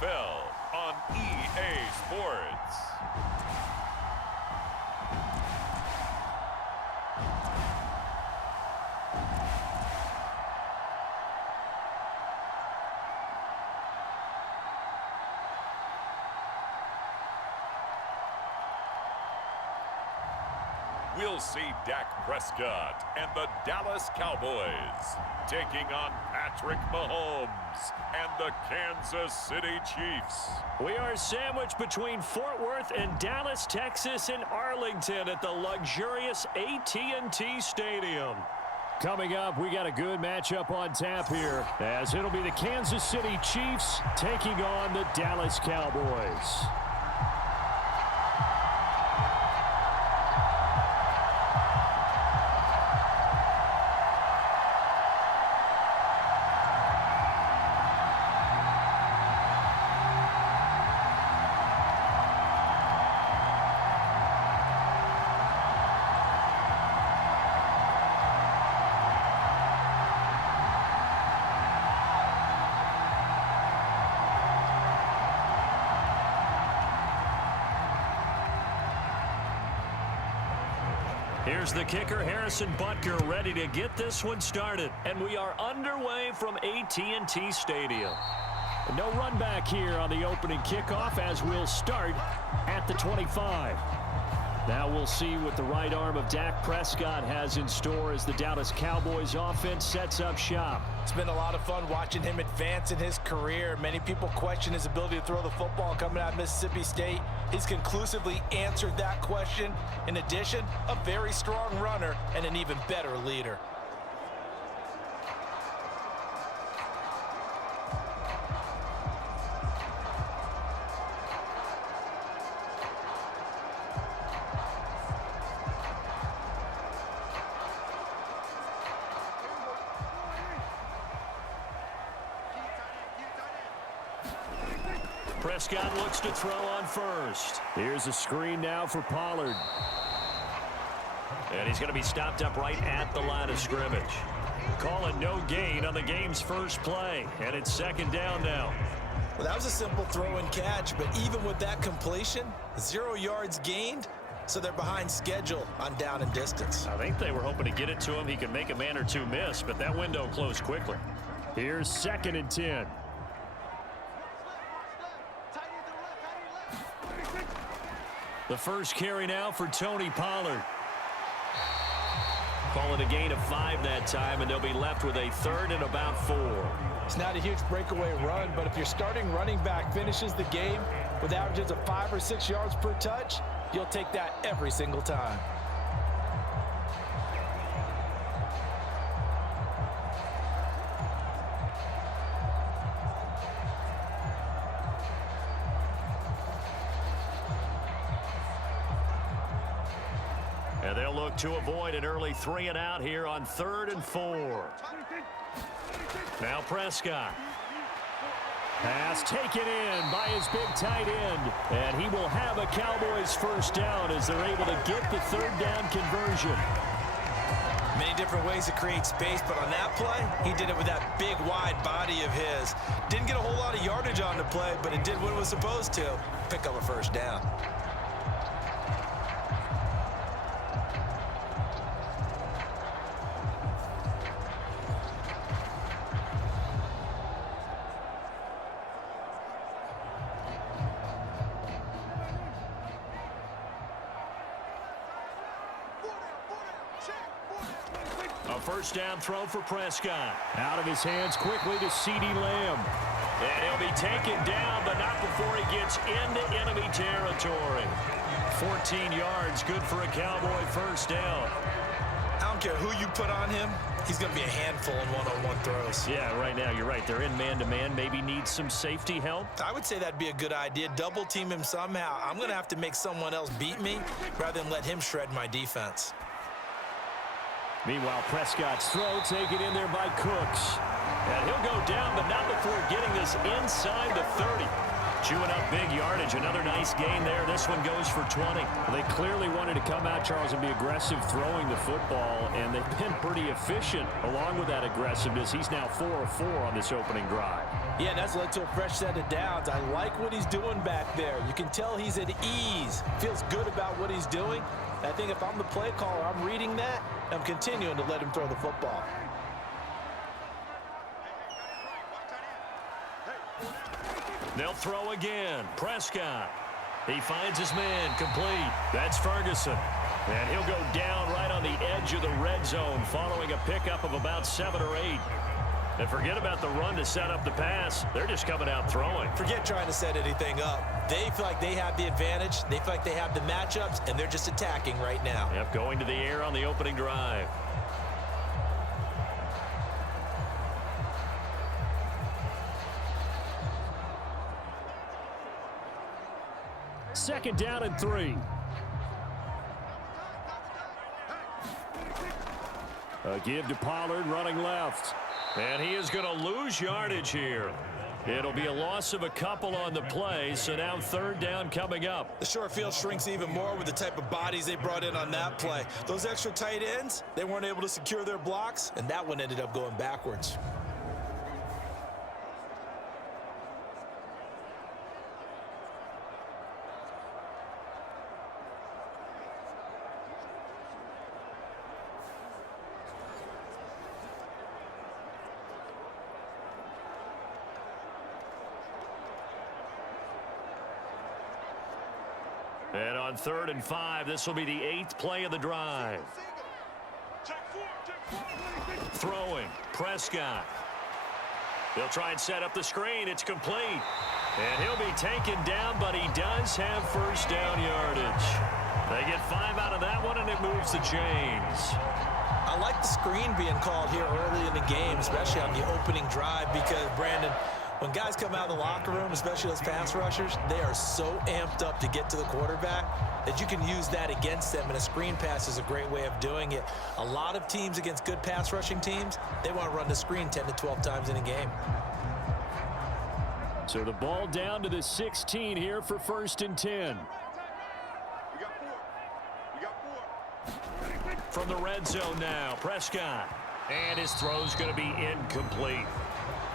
NFL on EA Sports. We'll see Dak Prescott and the Dallas Cowboys taking on Patrick Mahomes and the Kansas City Chiefs. We are sandwiched between Fort Worth and Dallas, Texas, and Arlington at the luxurious AT&T Stadium. Coming up, we got a good matchup on tap here, as it'll be the Kansas City Chiefs taking on the Dallas Cowboys. Here's the kicker, Harrison Butker, ready to get this one started. And we are underway from AT&T Stadium. No run back here on the opening kickoff as we'll start at the 25. Now we'll see what the right arm of Dak Prescott has in store as the Dallas Cowboys offense sets up shop. It's been a lot of fun watching him advance in his career. Many people question his ability to throw the football coming out of Mississippi State. He's conclusively answered that question. In addition, a very strong runner and an even better leader. Prescott looks to throw on first. Here's a screen now for Pollard. And he's going to be stopped up right at the line of scrimmage. Calling no gain on the game's first play. And it's second down now. Well, that was a simple throw and catch, but even with that completion, 0 yards gained, so they're behind schedule on down and distance. I think they were hoping to get it to him. He could make a man or two miss, but that window closed quickly. Here's 2nd and 10. The first carry now for Tony Pollard. Call it a gain of 5 that time, and they'll be left with a 3rd and about 4. It's not a huge breakaway run, but if your starting running back finishes the game with averages of 5 or 6 yards per touch, you'll take that every single time. And they'll look to avoid an early 3 and out here on 3rd and 4. Now Prescott. Pass taken in by his big tight end. And he will have a Cowboys first down as they're able to get the 3rd down conversion. Many different ways to create space, but on that play, he did it with that big, wide body of his. Didn't get a whole lot of yardage on the play, but it did what it was supposed to. Pick up a first down. First down throw for Prescott. Out of his hands quickly to CeeDee Lamb. And he'll be taken down, but not before he gets into enemy territory. 14 yards, good for a Cowboy first down. I don't care who you put on him. He's going to be a handful in one-on-one throws. Yeah, right now, you're right. They're in man-to-man. Maybe needs some safety help. I would say that'd be a good idea. Double team him somehow. I'm going to have to make someone else beat me rather than let him shred my defense. Meanwhile, Prescott's throw taken in there by Cooks. And he'll go down, but not before getting this inside the 30. Chewing up big yardage. Another nice gain there. This one goes for 20. Well, they clearly wanted to come out, Charles, and be aggressive throwing the football, and they've been pretty efficient along with that aggressiveness. He's now 4 of 4 on this opening drive. Yeah, that's led to a fresh set of downs. I like what he's doing back there. You can tell he's at ease. Feels good about what he's doing. I think if I'm the play caller, I'm reading that, and I'm continuing to let him throw the football. They'll throw again. Prescott. He finds his man, complete. That's Ferguson. And he'll go down right on the edge of the red zone following a pickup of about 7 or 8. And forget about the run to set up the pass. They're just coming out throwing. Forget trying to set anything up. They feel like they have the advantage. They feel like they have the matchups, and they're just attacking right now. Yep, going to the air on the opening drive. Second down and 3. A give to Pollard running left. And he is going to lose yardage here. It'll be a loss of a couple on the play, so now third down coming up. The short field shrinks even more with the type of bodies they brought in on that play. Those extra tight ends, they weren't able to secure their blocks, and that one ended up going backwards. And on 3rd and 5, this will be the 8th play of the drive. Throwing, Prescott. They'll try and set up the screen. It's complete. And he'll be taken down, but he does have first down yardage. They get 5 out of that one, and it moves the chains. I like the screen being called here early in the game, especially on the opening drive, because, Brandon, when guys come out of the locker room, especially those pass rushers, they are so amped up to get to the quarterback that you can use that against them, and a screen pass is a great way of doing it. A lot of teams against good pass rushing teams, they want to run the screen 10 to 12 times in a game. So the ball down to the 16 here for 1st and 10. From the red zone now, Prescott. And his throw's going to be incomplete.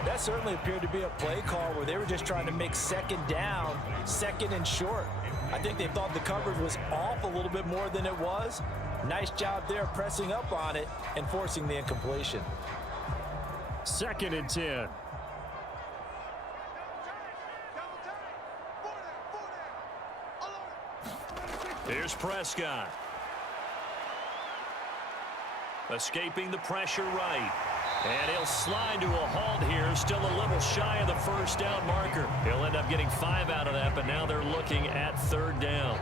That certainly appeared to be a play call where they were just trying to make second down, second and short. I think they thought the coverage was off a little bit more than it was. Nice job there pressing up on it and forcing the incompletion. 2nd and 10. Here's Prescott. Escaping the pressure right. And he'll slide to a halt here, still a little shy of the first down marker. He'll end up getting 5 out of that, but now they're looking at 3rd down.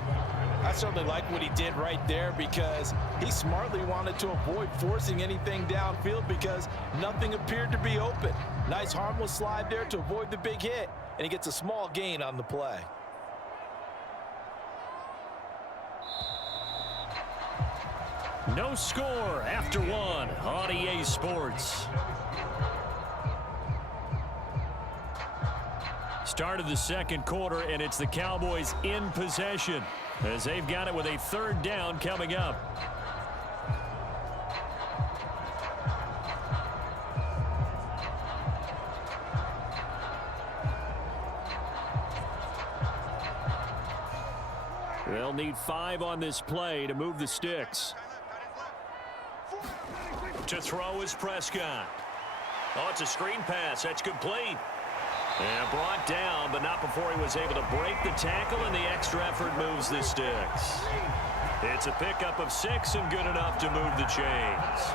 I certainly like what he did right there because he smartly wanted to avoid forcing anything downfield because nothing appeared to be open. Nice harmless slide there to avoid the big hit, and he gets a small gain on the play. No score after 1 on EA Sports. Start of the 2nd quarter, and it's the Cowboys in possession as they've got it with a 3rd down coming up. They'll need 5 on this play to move the sticks. To throw is Prescott. Oh, it's a screen pass. That's complete. And brought down, but not before he was able to break the tackle, and the extra effort moves the sticks. It's a pickup of 6 and good enough to move the chains.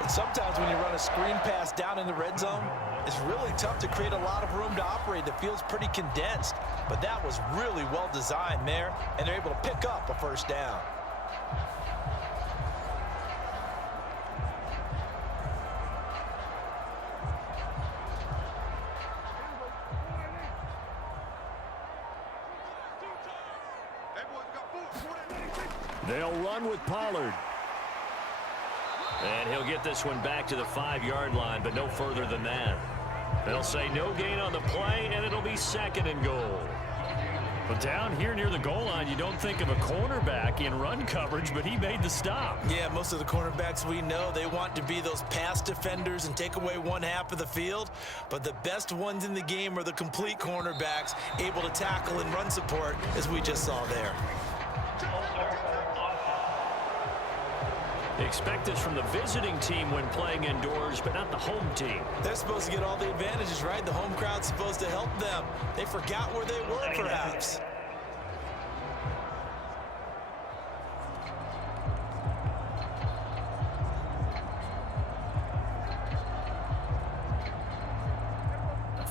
And sometimes when you run a screen pass down in the red zone, it's really tough to create a lot of room to operate. The field's pretty condensed, but that was really well designed there, and they're able to pick up a first down. They'll run with Pollard. And he'll get this one back to the 5-yard line, but no further than that. They'll say no gain on the play, and it'll be 2nd and goal. Well, down here near the goal line, you don't think of a cornerback in run coverage, but he made the stop. Yeah, most of the cornerbacks we know, they want to be those pass defenders and take away one half of the field. But the best ones in the game are the complete cornerbacks, able to tackle and run support, as we just saw there. They expect this from the visiting team when playing indoors, but not the home team. They're supposed to get all the advantages, right? The home crowd's supposed to help them. They forgot where they were, perhaps.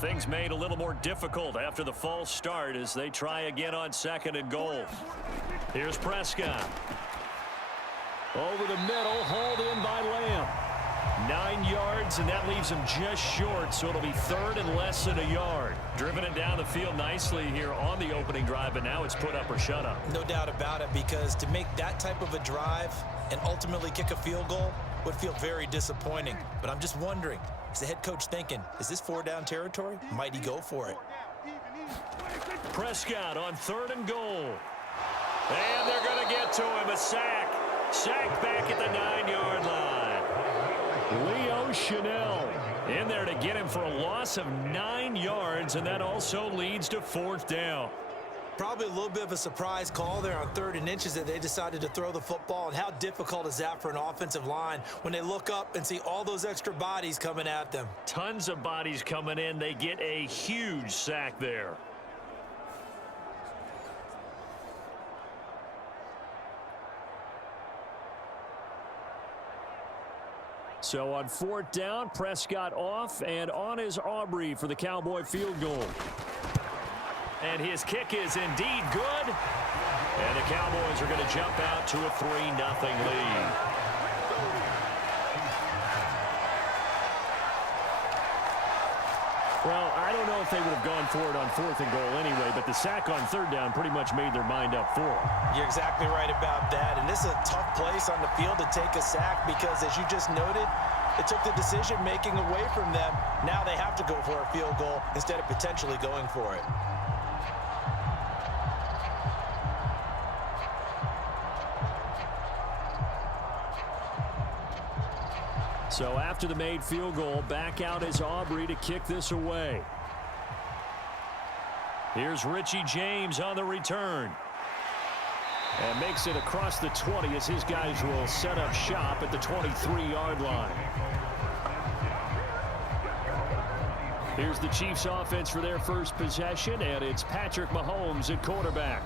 Things made a little more difficult after the false start as they try again on 2nd and goal. Here's Prescott. Over the middle, hauled in by Lamb. 9 yards, and that leaves him just short, so it'll be 3rd and less than a yard. Driven it down the field nicely here on the opening drive, but now it's put up or shut up. No doubt about it, because to make that type of a drive and ultimately kick a field goal would feel very disappointing. But I'm just wondering, is the head coach thinking, is this 4-down territory? Might he go for it? Prescott on 3rd and goal. And they're going to get to him, a sack. Sacked back at the 9-yard line. Leo Chanel in there to get him for a loss of 9 yards, and that also leads to 4th down. Probably a little bit of a surprise call there on 3rd and inches that they decided to throw the football. And how difficult is that for an offensive line when they look up and see all those extra bodies coming at them? Tons of bodies coming in. They get a huge sack there. So on 4th down, Prescott off, and on is Aubrey for the Cowboy field goal. And his kick is indeed good. And the Cowboys are going to jump out to a 3-0 lead. Well, I don't know if they would have gone for it on 4th and goal anyway, but the sack on 3rd down pretty much made their mind up for it. You're exactly right about that. And this is a tough place on the field to take a sack because, as you just noted, it took the decision-making away from them. Now they have to go for a field goal instead of potentially going for it. So after the made field goal, back out is Aubrey to kick this away. Here's Richie James on the return. And makes it across the 20 as his guys will set up shop at the 23-yard line. Here's the Chiefs offense for their first possession, and it's Patrick Mahomes at quarterback.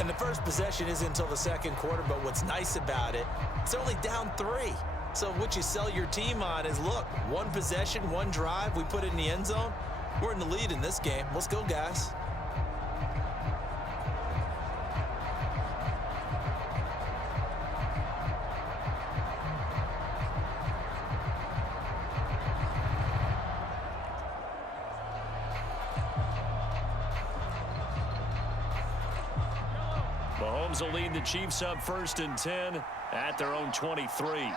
And the first possession isn't until the 2nd quarter, but what's nice about it, it's only down 3. So what you sell your team on is, look, 1 possession, 1 drive, we put it in the end zone. We're in the lead in this game. Let's go, guys. Mahomes will lead the Chiefs up 1st and 10 at their own 23.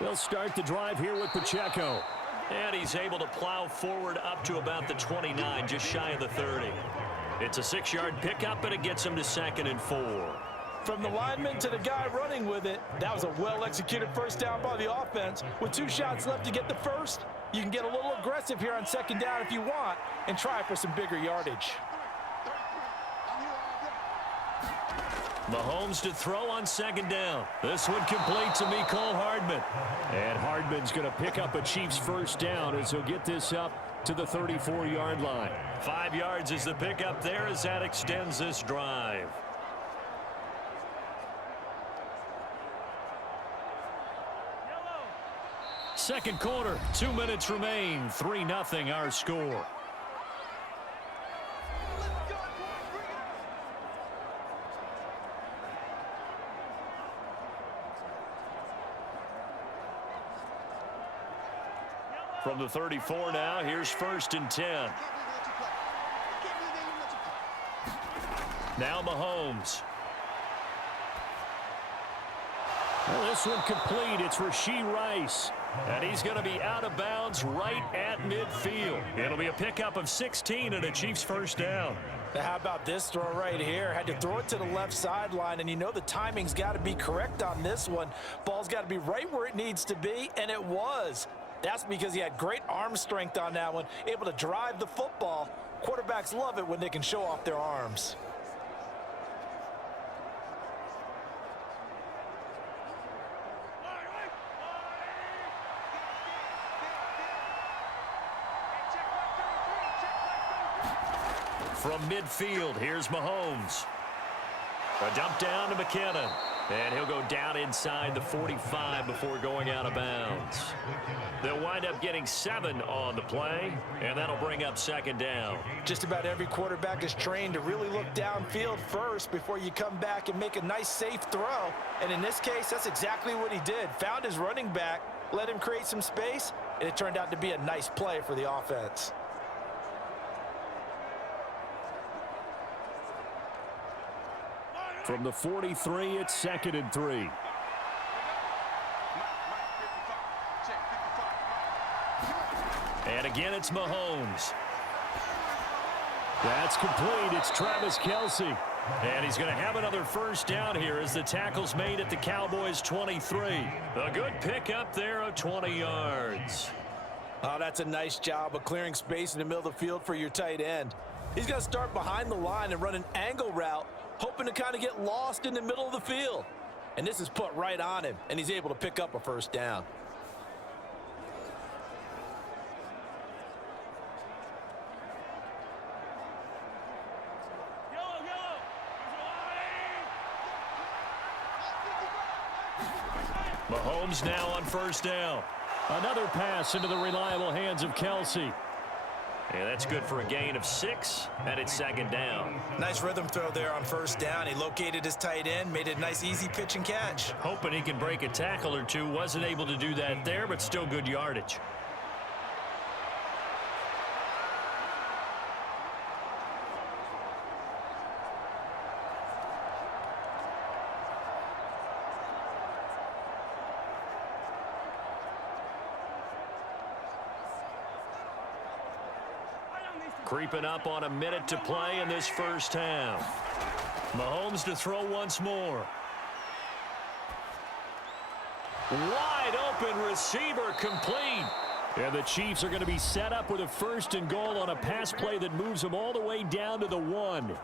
They'll start the drive here with Pacheco. And he's able to plow forward up to about the 29, just shy of the 30. It's a 6-yard pickup, but it gets him to 2nd and 4. From the lineman to the guy running with it, that was a well-executed first down by the offense. With 2 shots left to get the first, you can get a little aggressive here on 2nd down if you want and try for some bigger yardage. Mahomes to throw on 2nd down. This one complete to Mecole Hardman. And Hardman's going to pick up a Chiefs first down as he'll get this up to the 34-yard line. 5 yards is the pickup there as that extends this drive. Second quarter, 2 minutes remain. 3-0 our score. From the 34 now, here's 1st and 10. Now Mahomes. Well, this one complete. It's Rashee Rice. And he's going to be out of bounds right at midfield. It'll be a pickup of 16 and a Chiefs first down. Now how about this throw right here? Had to throw it to the left sideline, and you know the timing's got to be correct on this one. Ball's got to be right where it needs to be, and it was. That's because he had great arm strength on that one, able to drive the football. Quarterbacks love it when they can show off their arms. From midfield, here's Mahomes. A dump down to McKinnon. And he'll go down inside the 45 before going out of bounds. They'll wind up getting 7 on the play, and that'll bring up second down. Just about every quarterback is trained to really look downfield first before you come back and make a nice, safe throw. And in this case, that's exactly what he did. Found his running back, let him create some space, and it turned out to be a nice play for the offense. From the 43, it's 2nd and 3. And again, it's Mahomes. That's complete. It's Travis Kelce. And he's going to have another first down here as the tackle's made at the Cowboys' 23. A good pickup there of 20 yards. Oh, that's a nice job of clearing space in the middle of the field for your tight end. He's going to start behind the line and run an angle route, hoping to kind of get lost in the middle of the field. And this is put right on him, and he's able to pick up a first down. Mahomes now on first down. Another pass into the reliable hands of Kelce. And that's good for a gain of 6, and it's second down. Nice rhythm throw there on first down. He located his tight end, made it a nice, easy pitch and catch. Hoping he can break a tackle or two. Wasn't able to do that there, but still good yardage. Creeping up on a minute to play in this first half. Mahomes to throw once more. Wide open receiver complete. And the Chiefs are going to be set up with a 1st and goal on a pass play that moves them all the way down to the 1.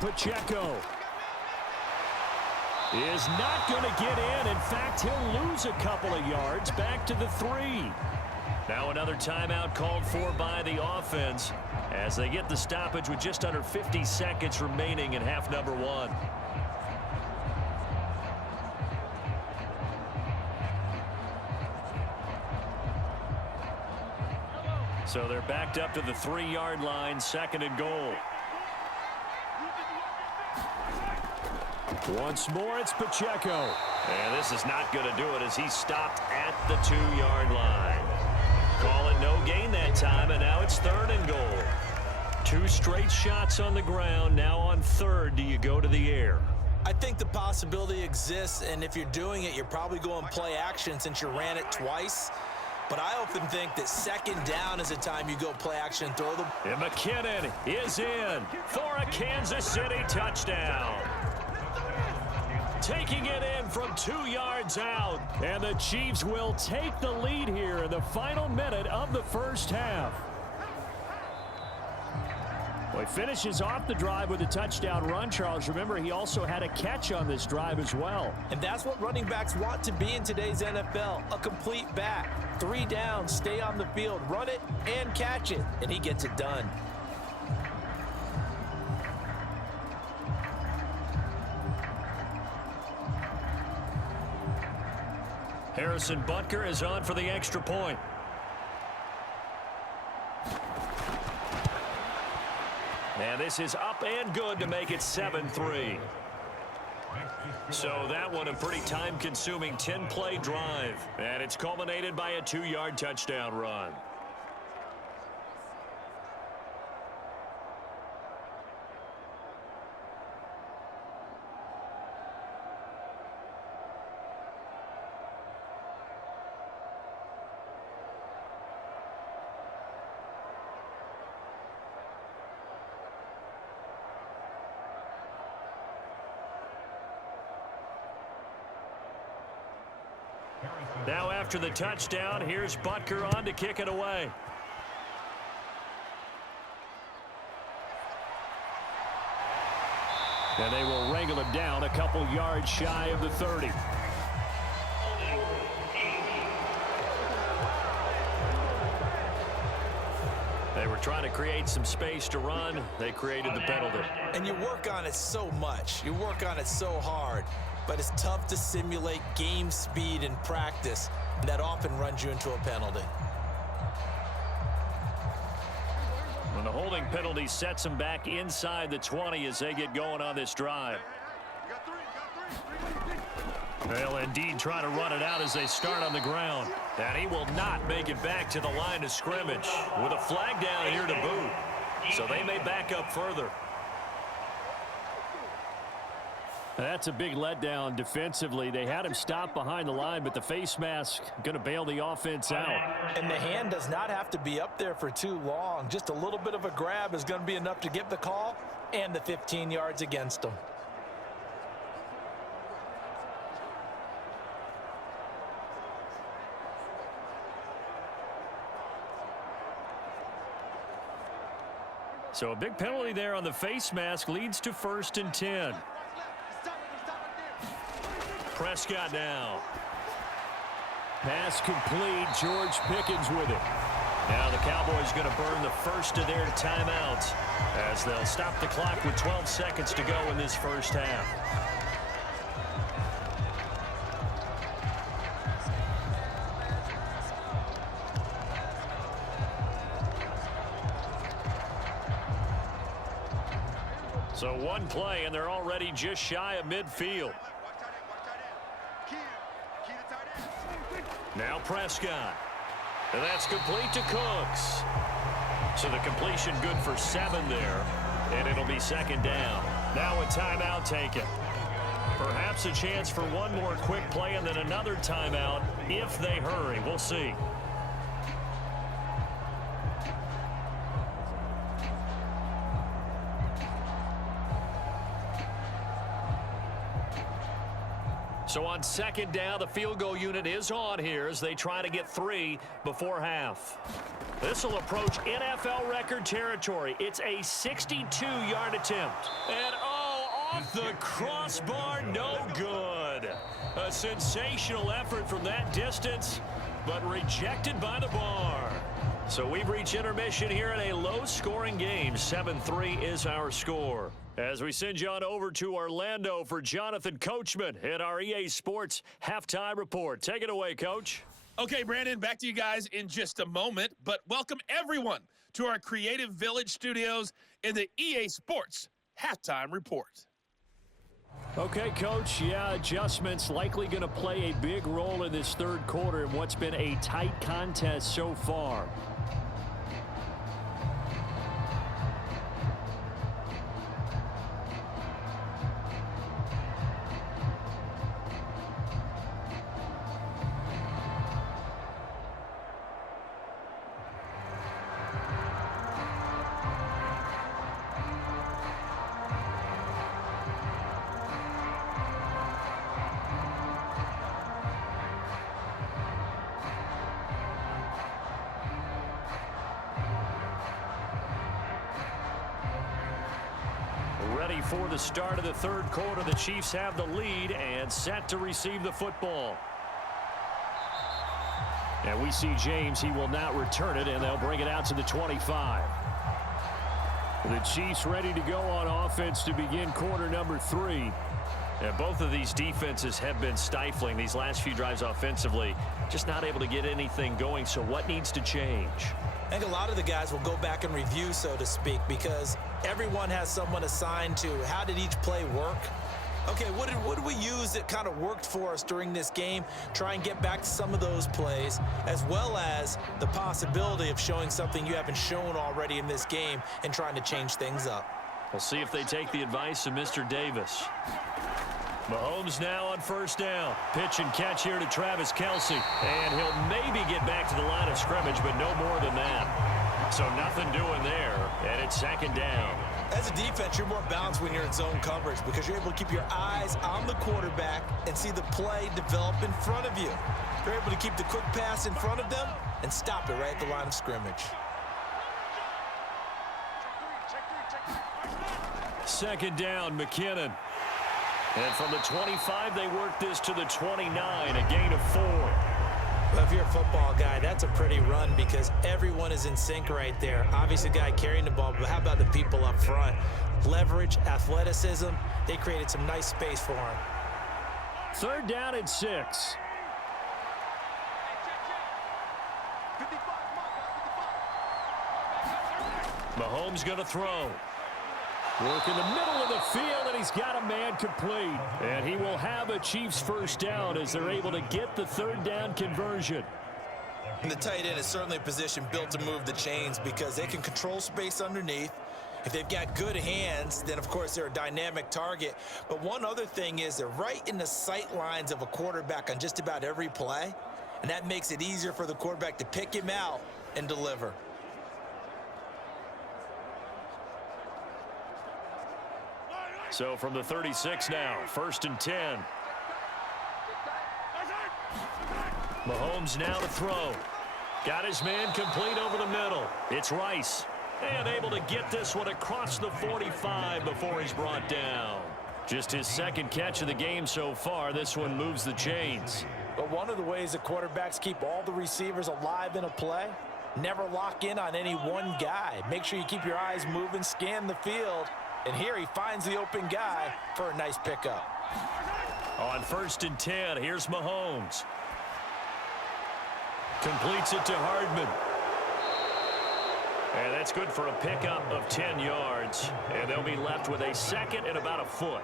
Pacheco is not going to get in. In fact, he'll lose a couple of yards back to the 3. Now another timeout called for by the offense as they get the stoppage with just under 50 seconds remaining in half number 1. So they're backed up to the 3-yard line, 2nd and goal. Once more, it's Pacheco. And this is not going to do it as he's stopped at the 2-yard line. Call it no gain that time, and now it's 3rd and goal. 2 straight shots on the ground. Now on 3rd, do you go to the air? I think the possibility exists, and if you're doing it, you're probably going play action since you ran it twice. But I often think that 2nd down is a time you go play action and throw them. And McKinnon is in for a Kansas City touchdown. Taking it in from 2 yards out. And the Chiefs will take the lead here in the final minute of the first half. Well, he finishes off the drive with a touchdown run, Charles. Remember, he also had a catch on this drive as well. And that's what running backs want to be in today's NFL, a complete back. 3 downs, stay on the field, run it, and catch it. And he gets it done. Harrison Butker is on for the extra point. And this is up and good to make it 7-3. So that one a pretty time-consuming 10-play drive. And it's culminated by a 2-yard touchdown run. Now after the touchdown, here's Butker on to kick it away. And they will wrangle it down a couple yards shy of the 30. They were trying to create some space to run. They created the penalty. And you work on it so much. You work on it so hard. But it's tough to simulate game speed in practice. And that often runs you into a penalty. And the holding penalty sets them back inside the 20 as they get going on this drive. They'll indeed try to run it out as they start on the ground. And he will not make it back to the line of scrimmage with a flag down here to boot. So they may back up further. That's a big letdown defensively. They had him stop behind the line, but the face mask going to bail the offense out. And the hand does not have to be up there for too long. Just a little bit of a grab is going to be enough to get the call and the 15 yards against them. So a big penalty there on the face mask leads to 1st and 10. Prescott now. Pass complete. George Pickens with it. Now the Cowboys going to burn the first of their timeouts as they'll stop the clock with 12 seconds to go in this first half. So one play, and they're already just shy of midfield. Now Prescott. And that's complete to Cooks. So the completion good for 7 there. And it'll be 2nd down. Now a timeout taken. Perhaps a chance for one more quick play and then another timeout if they hurry. We'll see. So on 2nd down, the field goal unit is on here as they try to get 3 before half. This will approach NFL record territory. It's a 62-yard attempt. And off the crossbar, no good. A sensational effort from that distance, but rejected by the bar. So we've reached intermission here in a low-scoring game. 7-3 is our score. As we send you on over to Orlando for Jonathan Coachman at our EA Sports Halftime Report. Take it away, Coach. Okay, Brandon, back to you guys in just a moment. But welcome everyone to our Creative Village studios in the EA Sports Halftime Report. Okay, Coach, yeah, adjustments likely going to play a big role in this third quarter in what's been a tight contest so far. Ready for the start of the third quarter. The Chiefs have the lead and set to receive the football. And we see James. He will not return it, and they'll bring it out to the 25. The Chiefs ready to go on offense to begin quarter number 3. And both of these defenses have been stifling these last few drives offensively. Just not able to get anything going. So what needs to change? I think a lot of the guys will go back and review, so to speak, because everyone has someone assigned to how did each play work. Okay, what did we use that kind of worked for us during this game? Try and get back to some of those plays, as well as the possibility of showing something you haven't shown already in this game and trying to change things up. We'll see if they take the advice of Mr. Davis. Mahomes now on first down. Pitch and catch here to Travis Kelce. And he'll maybe get back to the line of scrimmage, but no more than that. So nothing doing there, and it's second down. As a defense, you're more balanced when you're in zone coverage because you're able to keep your eyes on the quarterback and see the play develop in front of you. You're able to keep the quick pass in front of them and stop it right at the line of scrimmage. Second down, McKinnon. And from the 25, they work this to the 29, a gain of 4. Well, if you're a football guy, that's a pretty run because everyone is in sync right there. Obviously, the guy carrying the ball, but how about the people up front? Leverage, athleticism, they created some nice space for him. Third down and 6. Mahomes going to throw. Work in the middle of the field, and he's got a man complete. And he will have a Chiefs first down as they're able to get the third down conversion. And the tight end is certainly a position built to move the chains because they can control space underneath. If they've got good hands, then, of course, they're a dynamic target. But one other thing is they're right in the sight lines of a quarterback on just about every play, and that makes it easier for the quarterback to pick him out and deliver. So from the 36 now, first and 10. Mahomes now to throw. Got his man complete over the middle. It's Rice. And able to get this one across the 45 before he's brought down. Just his second catch of the game so far. This one moves the chains. But one of the ways the quarterbacks keep all the receivers alive in a play, never lock in on any one guy. Make sure you keep your eyes moving, scan the field. And here he finds the open guy for a nice pickup. On first and 10, here's Mahomes. Completes it to Hardman. And that's good for a pickup of 10 yards. And they'll be left with a second and about a foot.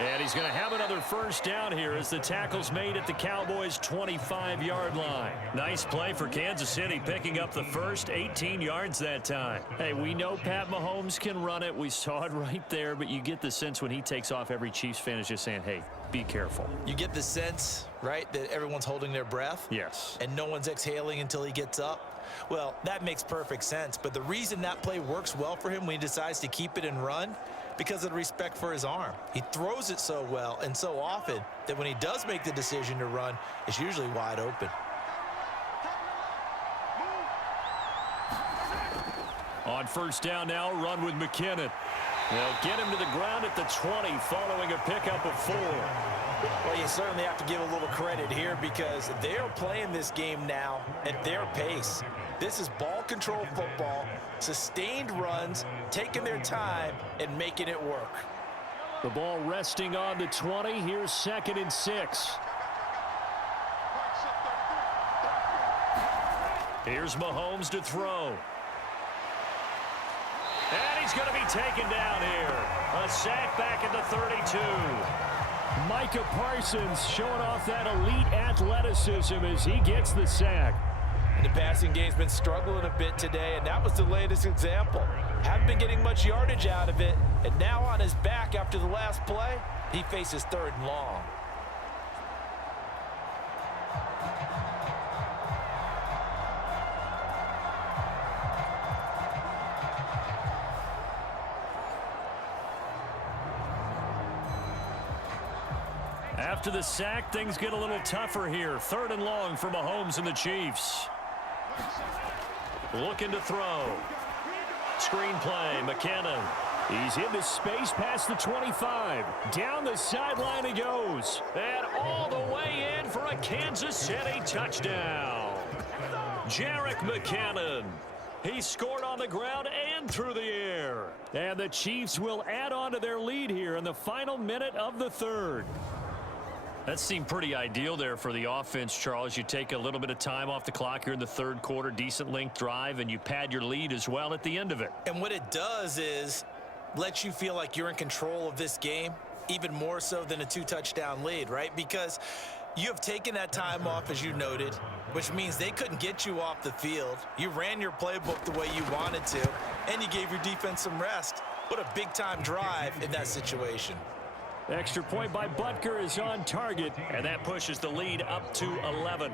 And he's going to have another first down here as the tackle's made at the Cowboys' 25-yard line. Nice play for Kansas City, picking up the first 18 yards that time. Hey, we know Pat Mahomes can run it. We saw it right there, but you get the sense when he takes off, every Chiefs fan is just saying, hey, be careful. You get the sense, right, that everyone's holding their breath? Yes. And no one's exhaling until he gets up? Well, that makes perfect sense. But the reason that play works well for him when he decides to keep it and run, because of the respect for his arm. He throws it so well and so often that when he does make the decision to run, it's usually wide open. On first down now, run with McKinnon. They'll get him to the ground at the 20 following a pickup of 4. Well, you certainly have to give a little credit here because they're playing this game now at their pace. This is ball control football, sustained runs, taking their time, and making it work. The ball resting on the 20. Here's second and 6. Here's Mahomes to throw. And he's going to be taken down here. A sack back at the 32. Micah Parsons showing off that elite athleticism as he gets the sack. And the passing game's been struggling a bit today, and that was the latest example. Haven't been getting much yardage out of it, and now on his back after the last play, he faces third and long. After the sack, things get a little tougher here. Third and long for Mahomes and the Chiefs. Looking to throw. Screen play, McKinnon. He's into space past the 25. Down the sideline he goes. And all the way in for a Kansas City touchdown. Jerick McCannon. He scored on the ground and through the air. And the Chiefs will add on to their lead here in the final minute of the third. That seemed pretty ideal there for the offense, Charles. You take a little bit of time off the clock here in the third quarter, decent length drive, and you pad your lead as well at the end of it. And what it does is let you feel like you're in control of this game, even more so than a 2-touchdown lead, right? Because you have taken that time off, as you noted, which means they couldn't get you off the field. You ran your playbook the way you wanted to, and you gave your defense some rest. What a big-time drive in that situation. Extra point by Butker is on target, and that pushes the lead up to 11.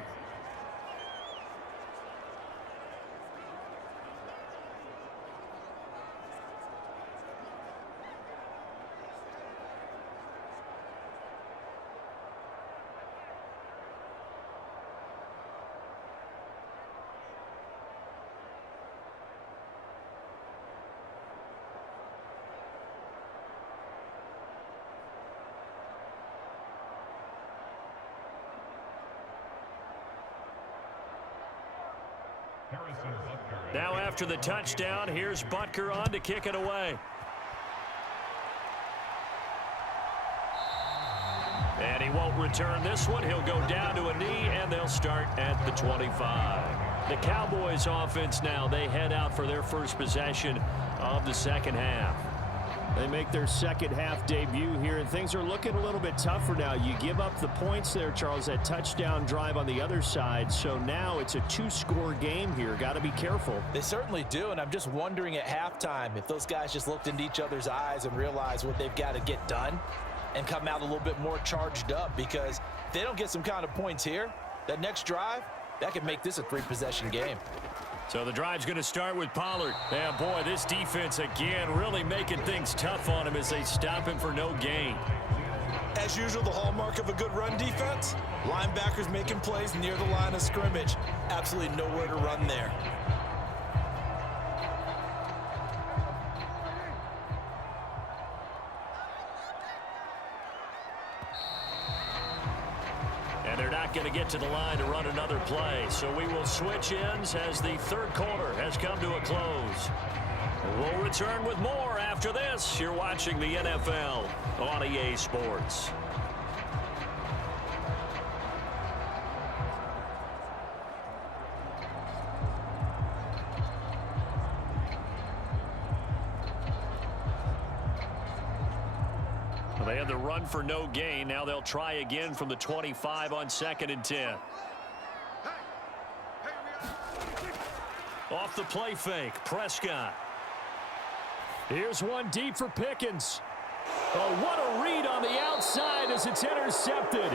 Now after the touchdown, here's Butker on to kick it away. And he won't return this one. He'll go down to a knee, and they'll start at the 25. The Cowboys offense now, they head out for their first possession of the second half. They make their second half debut here, and things are looking a little bit tougher now. You give up the points there, Charles, that touchdown drive on the other side. So now it's a 2-score game here. Got to be careful. They certainly do, and I'm just wondering at halftime if those guys just looked into each other's eyes and realized what they've got to get done and come out a little bit more charged up, because if they don't get some kind of points here, that next drive, that could make this a 3-possession game. So the drive's going to start with Pollard. Yeah, boy, this defense again really making things tough on him as they stop him for no gain. As usual, the hallmark of a good run defense, linebackers making plays near the line of scrimmage. Absolutely nowhere to run there. They're not going to get to the line to run another play, so we will switch ends as the third quarter has come to a close. We'll return with more after this. You're watching the NFL on EA Sports. They had the run for no gain. Now they'll try again from the 25 on 2nd and 10. Off the play fake, Prescott. Here's one deep for Pickens. Oh, what a read on the outside as it's intercepted.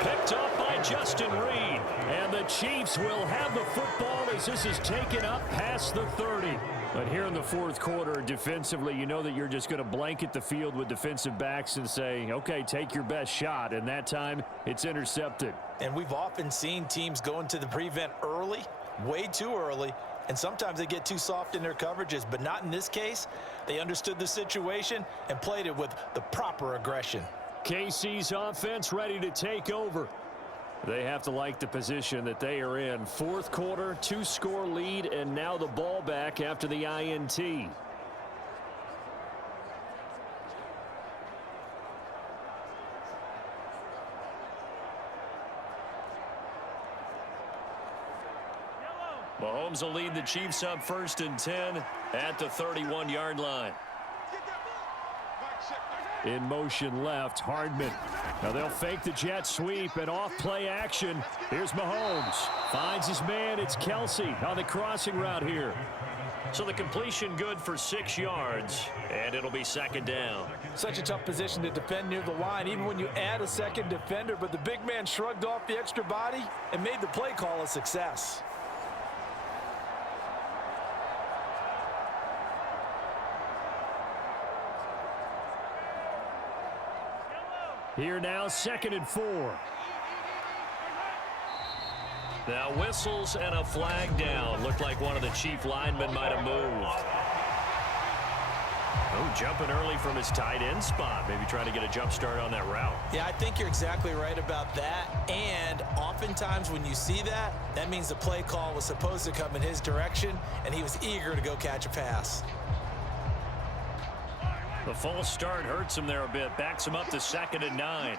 Picked up by Justin Reed. And the Chiefs will have the football as this is taken up past the 30. But here in the fourth quarter, defensively, you know that you're just going to blanket the field with defensive backs and say, okay, take your best shot. And that time, it's intercepted. And we've often seen teams go into the prevent early, way too early, and sometimes they get too soft in their coverages. But not in this case. They understood the situation and played it with the proper aggression. KC's offense ready to take over. They have to like the position that they are in. Fourth quarter, 2-score lead, and now the ball back after the INT. Mahomes will lead the Chiefs up 1st and 10 at the 31-yard line. In motion left, Hardman. Now they'll fake the jet sweep and off play action. Here's Mahomes. Finds his man. It's Kelsey on the crossing route here. So the completion good for 6 yards, and it'll be 2nd down. Such a tough position to defend near the line, even when you add a second defender. But the big man shrugged off the extra body and made the play call a success. Here now, 2nd and 4. Now whistles and a flag down. Looked like one of the Chief linemen might have moved. Oh, jumping early from his tight end spot. Maybe trying to get a jump start on that route. Yeah, I think you're exactly right about that. And oftentimes when you see that, that means the play call was supposed to come in his direction, and he was eager to go catch a pass. The false start hurts him there a bit. Backs him up to 2nd and 9.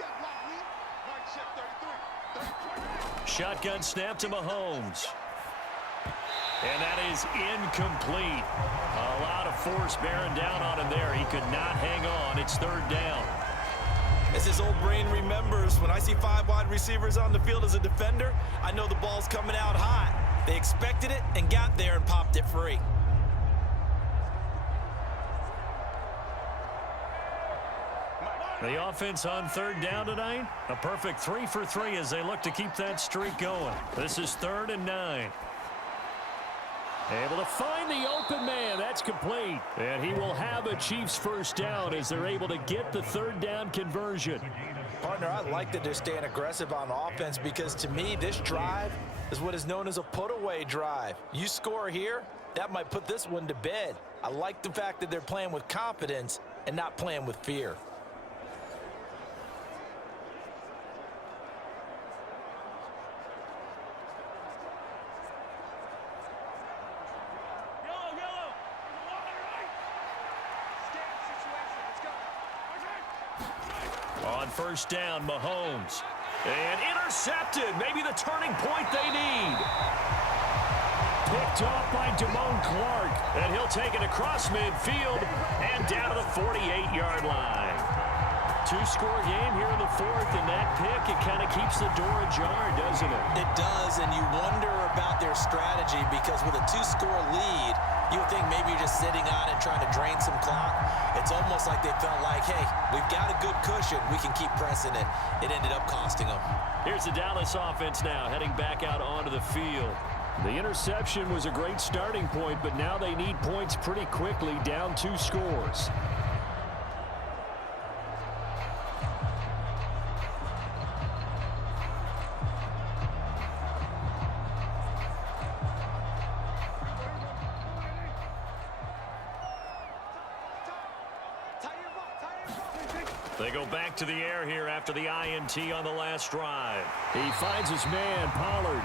Shotgun snap to Mahomes. And that is incomplete. A lot of force bearing down on him there. He could not hang on. It's 3rd down. As his old brain remembers, when I see 5 wide receivers on the field as a defender, I know the ball's coming out hot. They expected it and got there and popped it free. The offense on 3rd down tonight. A perfect 3 for 3 as they look to keep that streak going. This is 3rd and 9. Able to find the open man. That's complete. And he will have a Chiefs first down as they're able to get the 3rd down conversion. Partner, I like that they're staying aggressive on offense because to me, this drive is what is known as a put-away drive. You score here, that might put this one to bed. I like the fact that they're playing with confidence and not playing with fear. On 1st down, Mahomes. And intercepted. Maybe the turning point they need. Picked off by Damone Clark. And he'll take it across midfield and down to the 48-yard line. 2-score game here in the 4th, and that pick, it kind of keeps the door ajar, doesn't it? It does, and you wonder about their strategy because with a 2-score lead, you would think maybe you're just sitting on it trying to drain some clock. It's almost like they felt like, hey, we've got a good cushion. We can keep pressing it. It ended up costing them. Here's the Dallas offense now heading back out onto the field. The interception was a great starting point, but now they need points pretty quickly, down 2 scores. They go back to the air here after the INT on the last drive. He finds his man, Pollard.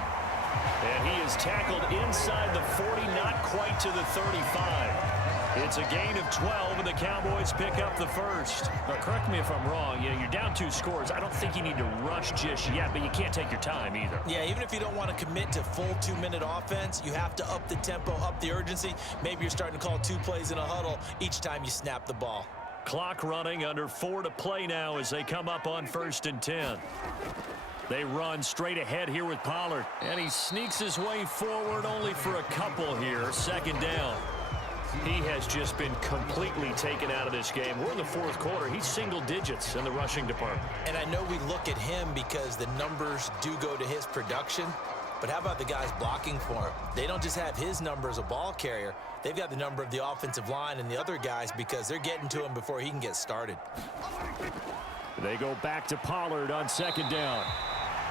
And he is tackled inside the 40, not quite to the 35. It's a gain of 12, and the Cowboys pick up the first. Now, correct me if I'm wrong. You're down 2 scores. I don't think you need to rush just yet, but you can't take your time either. Yeah, even if you don't want to commit to full 2-minute offense, you have to up the tempo, up the urgency. Maybe you're starting to call 2 plays in a huddle each time you snap the ball. Clock running, under 4 to play now as they come up on 1st and 10. They run straight ahead here with Pollard, and he sneaks his way forward only for a couple here. 2nd down. He has just been completely taken out of this game. We're in the 4th quarter. He's single digits in the rushing department. And I know we look at him because the numbers do go to his production, but how about the guys blocking for him? They don't just have his number as a ball carrier. They've got the number of the offensive line and the other guys because they're getting to him before he can get started. They go back to Pollard on 2nd down.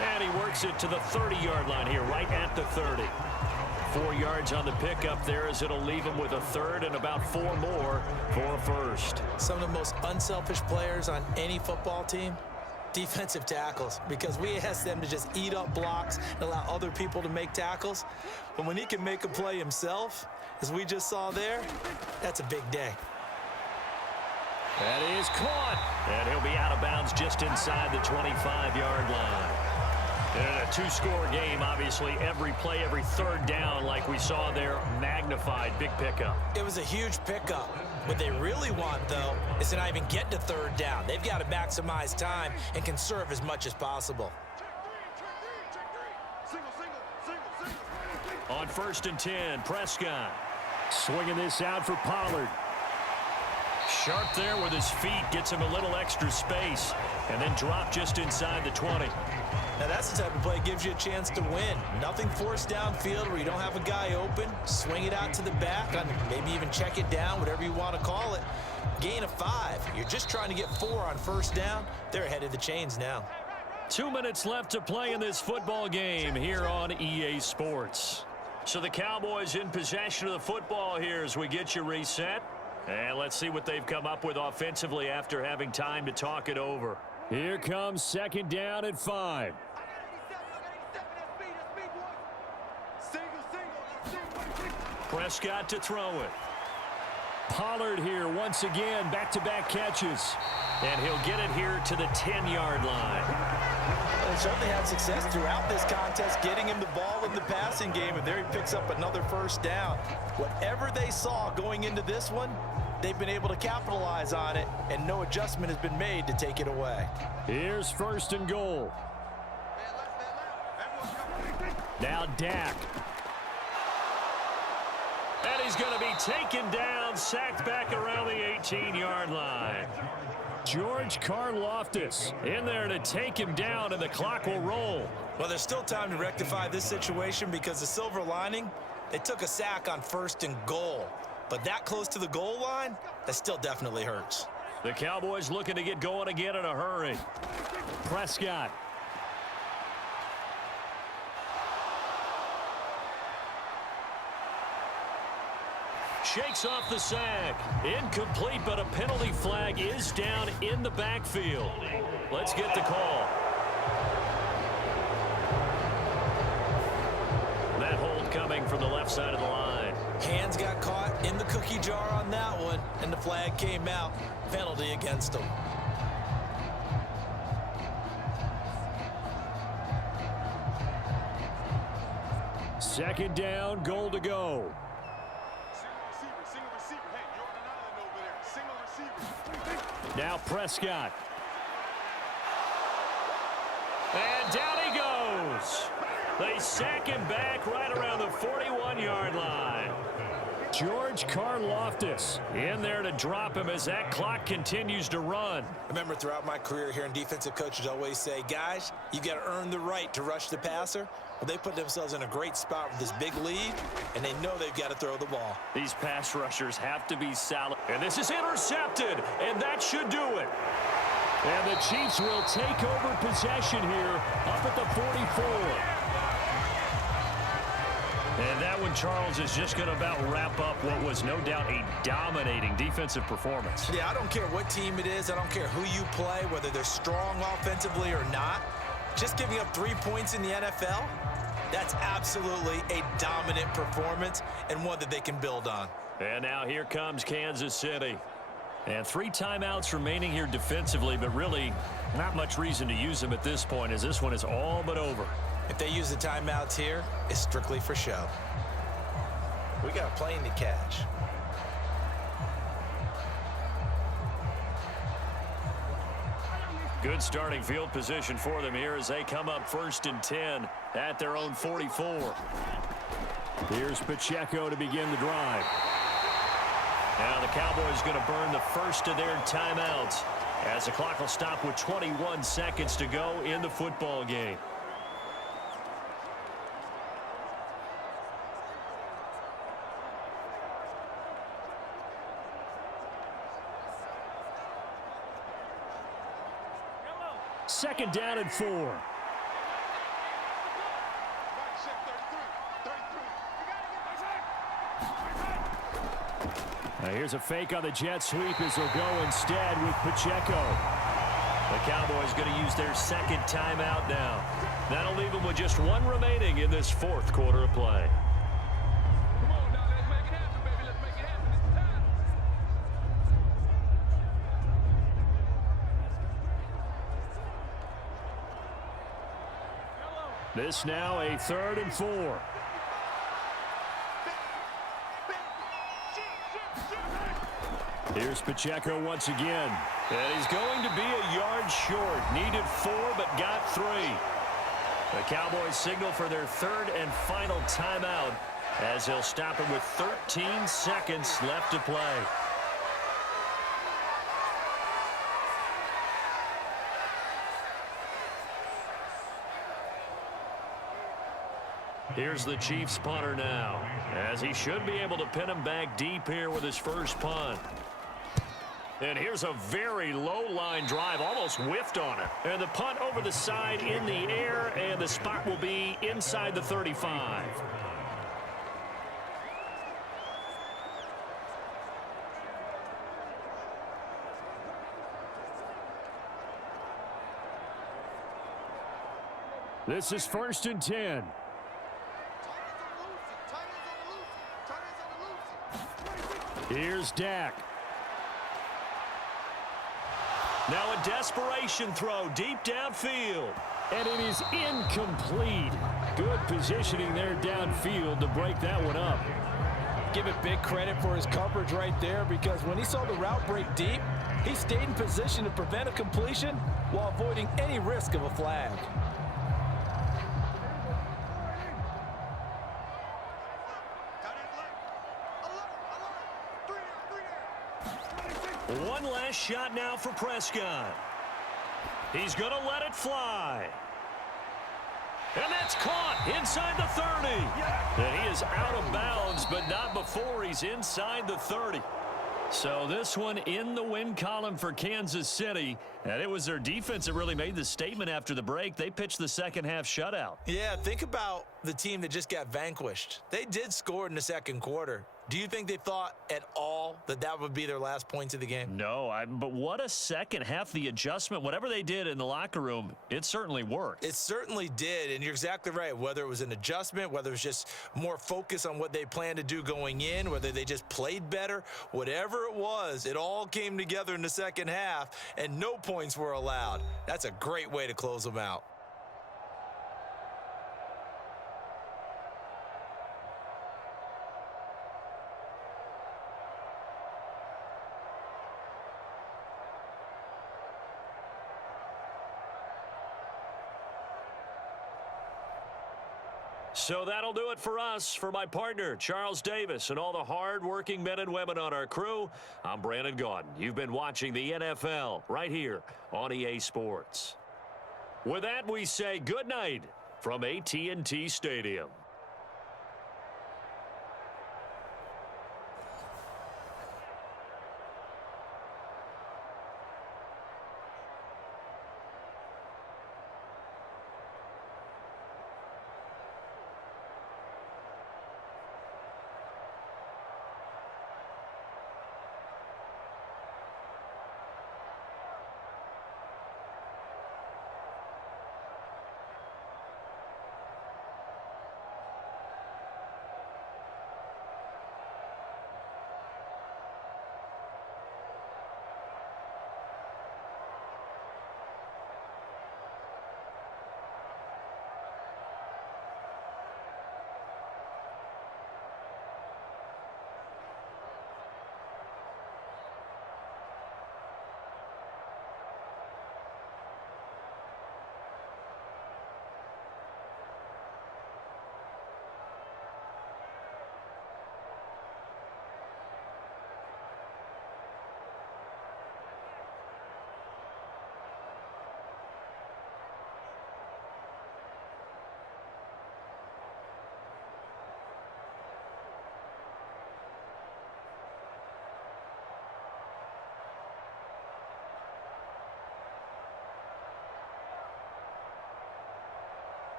And he works it to the 30-yard line here, right at the 30. 4 yards on the pickup there as it'll leave him with a 3rd and about 4 more for a first. Some of the most unselfish players on any football team, defensive tackles, because we ask them to just eat up blocks and allow other people to make tackles. But when he can make a play himself, as we just saw there, that's a big day. That is caught, and he'll be out of bounds just inside the 25-yard line. In a 2-score game, obviously, every play, every 3rd down, like we saw there, magnified, big pickup. It was a huge pickup. What they really want, though, is to not even get to 3rd down. They've got to maximize time and conserve as much as possible. On 1st and 10, Prescott swinging this out for Pollard. Sharp there with his feet, gets him a little extra space, and then drop just inside the 20. Now that's the type of play that gives you a chance to win. Nothing forced downfield where you don't have a guy open. Swing it out to the back, maybe even check it down, whatever you want to call it. Gain of 5. You're just trying to get 4 on 1st down. They're ahead of the chains now. 2 minutes left to play in this football game here on EA Sports. So the Cowboys in possession of the football here as we get you reset. And let's see what they've come up with offensively after having time to talk it over. Here comes second down and 5. Prescott to throw it. Pollard here once again, back-to-back catches. And he'll get it here to the 10-yard line. They certainly had success throughout this contest, getting him the ball in the passing game, and there he picks up another first down. Whatever they saw going into this one, they've been able to capitalize on it, and no adjustment has been made to take it away. Here's first and goal. Now Dak. And he's going to be taken down, sacked back around the 18-yard line. George Karlaftis in there to take him down, and the clock will roll. Well, there's still time to rectify this situation because the silver lining, they took a sack on first and goal. But that close to the goal line, that still definitely hurts. The Cowboys looking to get going again in a hurry. Prescott. Shakes off the sack. Incomplete, but a penalty flag is down in the backfield. Let's get the call. That hold coming from the left side of the line. Hands got caught in the cookie jar on that one, and the flag came out. Penalty against him. Second down, goal to go. Now Prescott. And down he goes. They sack him back right around the 41-yard line. George Karlaftis in there to drop him as that clock continues to run. I remember throughout my career here, defensive coaches always say, guys, you got to earn the right to rush the passer. Well, they put themselves in a great spot with this big lead, and they know they've got to throw the ball. These pass rushers have to be solid. And this is intercepted, and that should do it. And the Chiefs will take over possession here up at the 44. And that one, Charles, is just going to about wrap up what was no doubt a dominating defensive performance. Yeah, I don't care what team it is. I don't care who you play, whether they're strong offensively or not. Just giving up 3 points in the NFL, that's absolutely a dominant performance and one that they can build on. And now here comes Kansas City. And 3 timeouts remaining here defensively, but really not much reason to use them at this point as this one is all but over. If they use the timeouts here, it's strictly for show. We got a plane to catch. Good starting field position for them here as they come up first and 10 at their own 44. Here's Pacheco to begin the drive. Now the Cowboys going to burn the first of their timeouts as the clock will stop with 21 seconds to go in the football game. Second down and 4. Now here's a fake on the jet sweep as they'll go instead with Pacheco. The Cowboys going to use their second timeout now. That'll leave them with just 1 remaining in this 4th quarter of play. Come on now, let's make it happen, baby. Let's make it happen. It's time. This now a 3rd and 4. Here's Pacheco once again. And he's going to be a yard short. Needed 4, but got 3. The Cowboys signal for their 3rd and final timeout as they'll stop him with 13 seconds left to play. Here's the Chiefs punter now, as he should be able to pin him back deep here with his first punt. And here's a very low line drive, almost whiffed on it. And the punt over the side in the air, and the spot will be inside the 35. This is 1st and 10. Here's Dak. Now a desperation throw deep downfield. And it is incomplete. Good positioning there downfield to break that one up. Give it big credit for his coverage right there, because when he saw the route break deep, he stayed in position to prevent a completion while avoiding any risk of a flag. One last shot now for Prescott. He's going to let it fly. And that's caught inside the 30. And he is out of bounds, but not before he's inside the 30. So this one in the win column for Kansas City. And it was their defense that really made the statement after the break. They pitched the second half shutout. Yeah, think about the team that just got vanquished. They did score in the second quarter. Do you think they thought at all that that would be their last points of the game? No, but what a second half. The adjustment, whatever they did in the locker room, it certainly worked. It certainly did, and you're exactly right. Whether it was an adjustment, whether it was just more focus on what they planned to do going in, whether they just played better, whatever it was, it all came together in the second half, and no points were allowed. That's a great way to close them out. So that'll do it for us. For my partner, Charles Davis, and all the hard-working men and women on our crew, I'm Brandon Gaudin. You've been watching the NFL right here on EA Sports. With that, we say good night from AT&T Stadium.